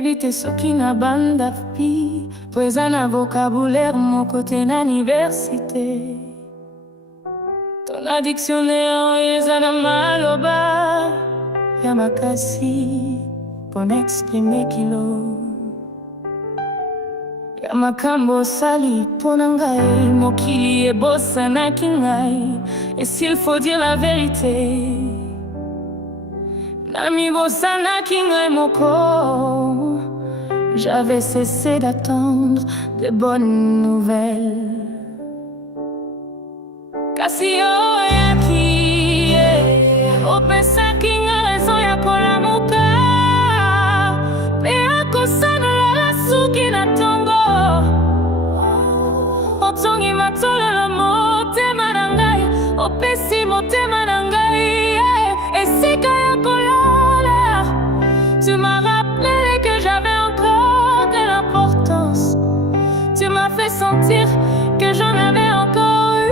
éviter ce qui n'a banda pi, pues un vocabulaire mon côté d'université. Ton dictionnaire est un maloba, yamakasi, pour exprimer kilo. Yamakambo sali ponangai, mokili e bossa na kingai. Et s'il faut dire la vérité, nami bossa na kingai moko, j'avais cessé d'attendre de bonnes nouvelles. Kasi yo yaki, opesa kingai raison ya kolamuka, me akosana la suki na tongo. Otongi matolelo motema na ngai, opesi motema na ngai, esika ya kolala. Tu m'as rappelé que j'avais encore de l'importance. Tu m'as fait sentir que j'en avais encore eu.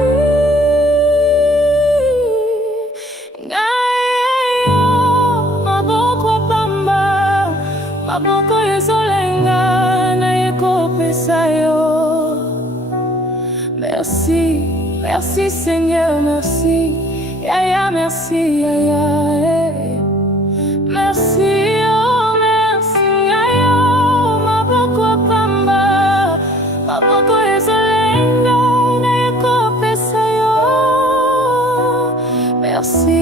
Ngayo, maboko pamba, maboko yezolenga na yeko pesayo. Merci, merci Seigneur, merci. Yaya, merci, yaya, merci, oh merci, yaya, maboko pamba, maboko yezolenga na yeko pesayo. Merci,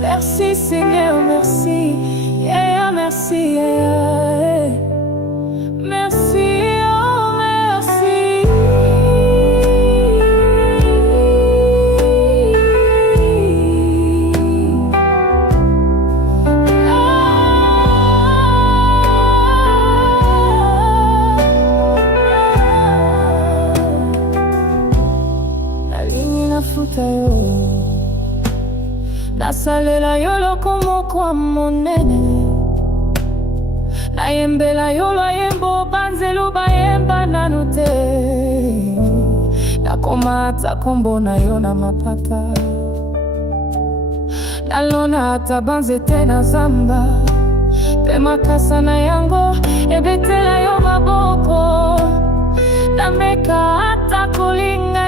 merci Seigneur, merci. Yaya, merci, yaya, merci, oh merci. Nasalela yo lokomo kwa monene, nayembela yo loyembo banzelu bayemba nanu te. Nakoma ata kombo na yo na mapata, nalona ata banzete na zamba, pe makasa na yango ebetela yo maboko, nameka ata kolinga